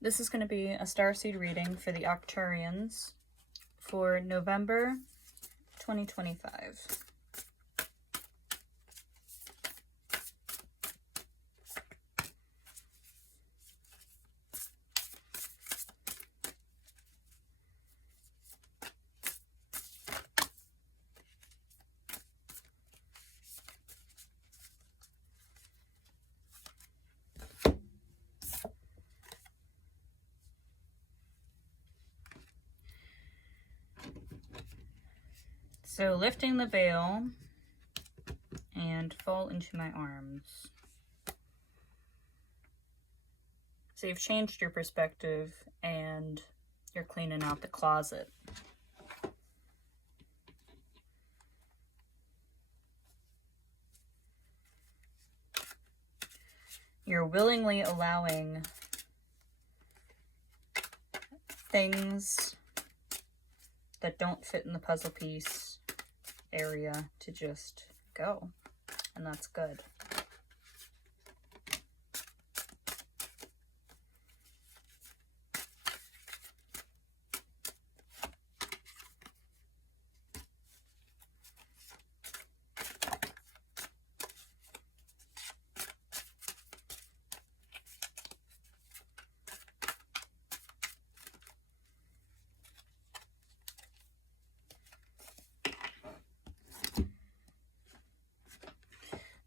This is going to be a starseed reading for the Arcturians for November 2025. So, lifting the veil and fall into my arms. So you've changed your perspective and you're cleaning out the closet. You're willingly allowing things that don't fit in the puzzle piece area to just go, and that's good.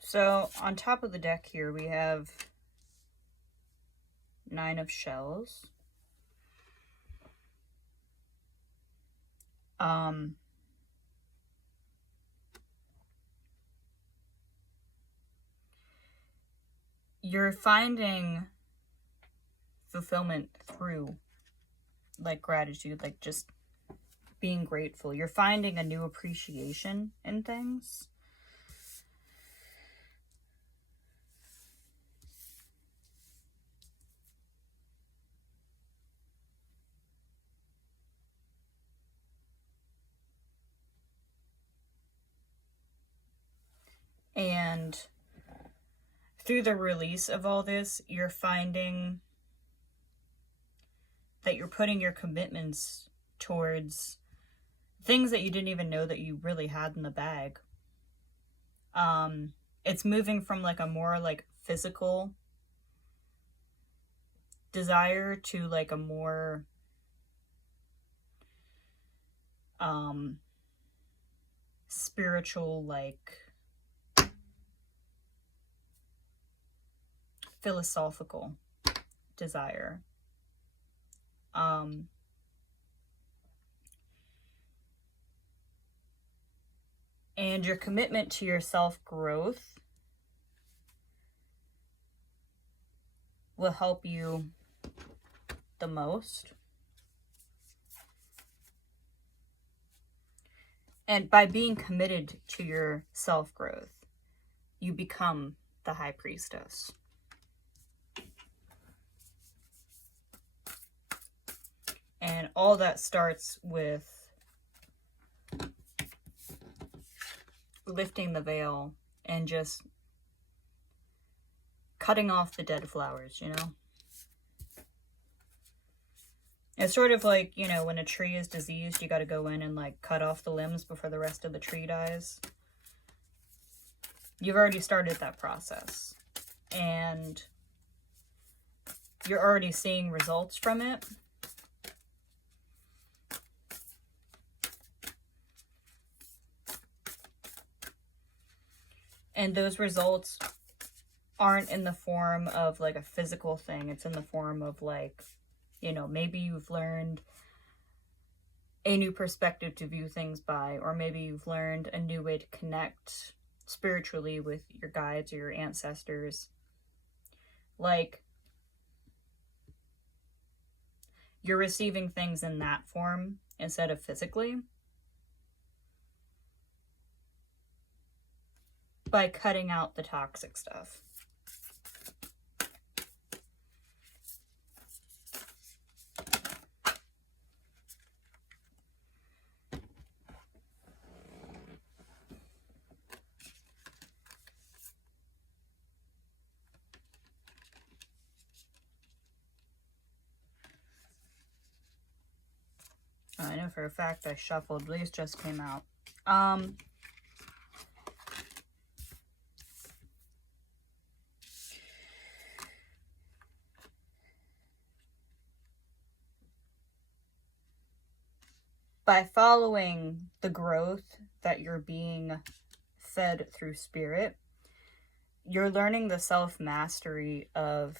So on top of the deck here, we have 9 of shells. You're finding fulfillment through, like, gratitude, like just being grateful. You're finding a new appreciation in things. And through the release of all this, you're finding that you're putting your commitments towards things that you didn't even know that you really had in the bag. It's moving from like a more like physical desire to like a more spiritual, like philosophical desire. And your commitment to your self-growth will help you the most. And by being committed to your self-growth, you become the High Priestess. And all that starts with lifting the veil and just cutting off the dead flowers, you know? It's sort of like, you know, when a tree is diseased, you got to go in and like cut off the limbs before the rest of the tree dies. You've already started that process, and you're already seeing results from it. And those results aren't in the form of like a physical thing. It's in the form of like, you know, maybe you've learned a new perspective to view things by, or maybe you've learned a new way to connect spiritually with your guides or your ancestors. Like, you're receiving things in that form instead of physically, by cutting out the toxic stuff. I know for a fact I shuffled. These just came out. By following the growth that you're being fed through spirit, you're learning the self-mastery of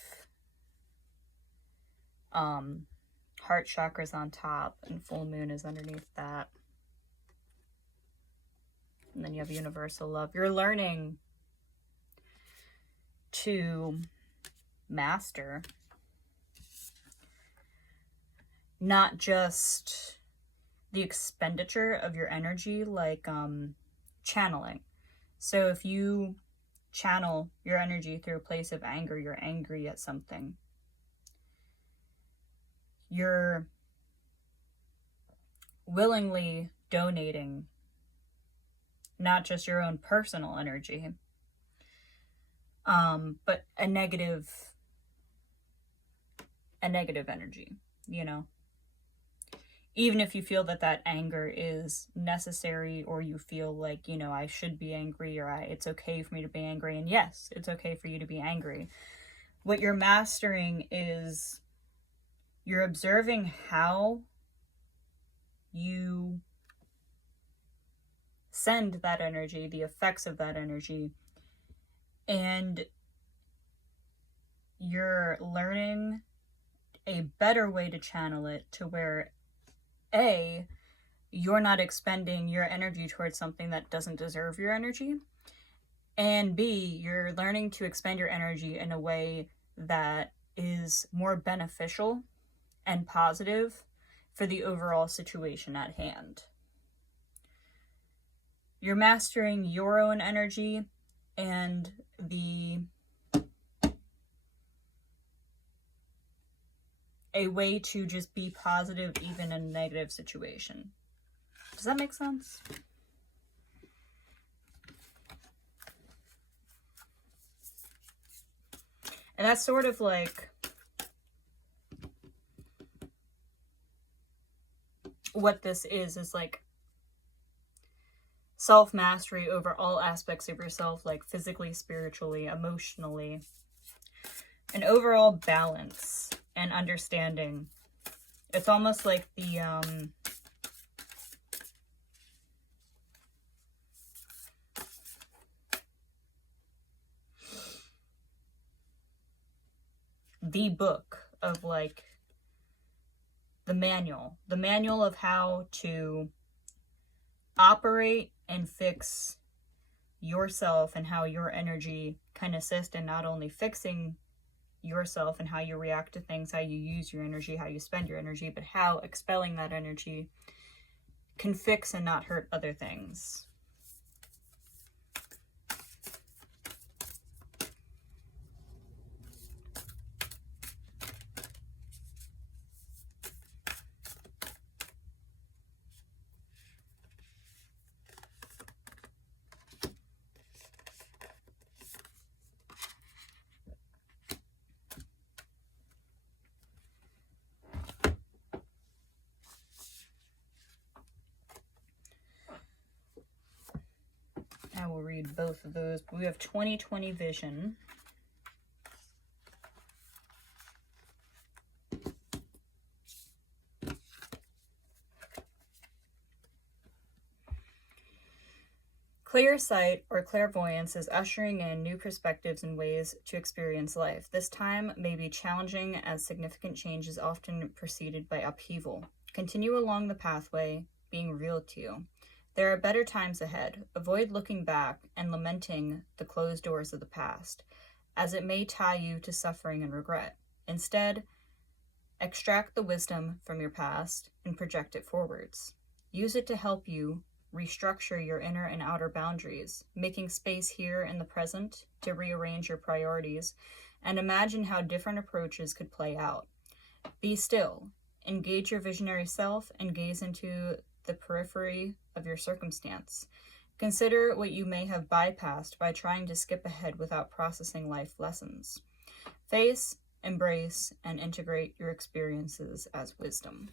heart chakras on top, and full moon is underneath that. And then you have universal love. You're learning to master not just the expenditure of your energy, like channeling. So if you channel your energy through a place of anger, you're angry at something, you're willingly donating not just your own personal energy, but a negative energy, you know? Even if you feel that that anger is necessary, or you feel like, you know, I should be angry, or it's okay for me to be angry. And yes, it's okay for you to be angry. What you're mastering is you're observing how you send that energy, the effects of that energy, and you're learning a better way to channel it to where A, you're not expending your energy towards something that doesn't deserve your energy, and B, you're learning to expend your energy in a way that is more beneficial and positive for the overall situation at hand. You're mastering your own energy and a way to just be positive even in a negative situation. Does that make sense? And that's sort of like what this is like self-mastery over all aspects of yourself, like physically, spiritually, emotionally, an overall balance and understanding. It's almost like the book of like the manual of how to operate and fix yourself, and how your energy can assist in not only fixing yourself and how you react to things, how you use your energy, how you spend your energy, but how expelling that energy can fix and not hurt other things. I will read both of those. We have 2020 vision. Clear sight or clairvoyance is ushering in new perspectives and ways to experience life. This time may be challenging, as significant change is often preceded by upheaval. Continue along the pathway being revealed to you. There are better times ahead. Avoid looking back and lamenting the closed doors of the past, as it may tie you to suffering and regret. Instead, extract the wisdom from your past and project it forwards. Use it to help you restructure your inner and outer boundaries, making space here in the present to rearrange your priorities and imagine how different approaches could play out. Be still, engage your visionary self, and gaze into the periphery of your circumstance. Consider what you may have bypassed by trying to skip ahead without processing life lessons. Face, embrace, and integrate your experiences as wisdom.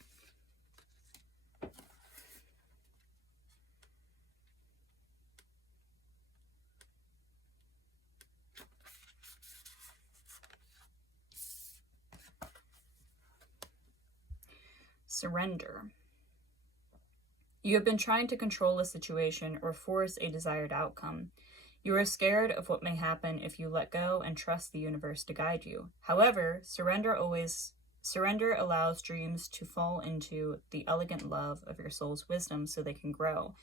Surrender. You have been trying to control a situation or force a desired outcome. You are scared of what may happen if you let go and trust the universe to guide you. However, surrender allows dreams to fall into the elegant love of your soul's wisdom so they can grow.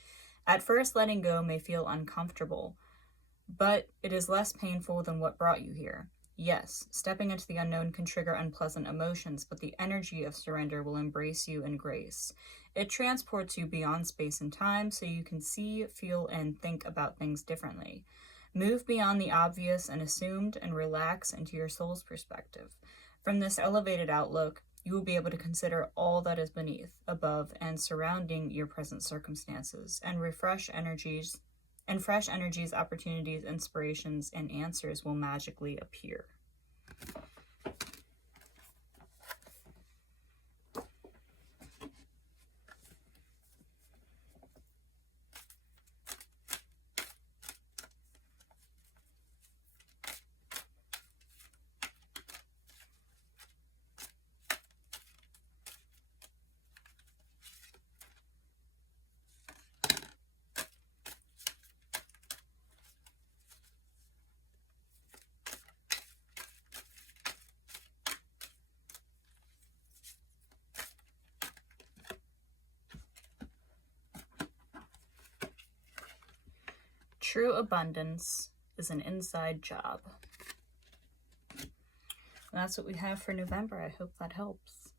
At first, letting go may feel uncomfortable, but it is less painful than what brought you here. Yes, stepping into the unknown can trigger unpleasant emotions, but the energy of surrender will embrace you in grace. It transports you beyond space and time so you can see, feel, and think about things differently. Move beyond the obvious and assumed and relax into your soul's perspective. From this elevated outlook, you will be able to consider all that is beneath, above, and surrounding your present circumstances, and fresh energies, opportunities, inspirations, and answers will magically appear. True abundance is an inside job. And that's what we have for November. I hope that helps.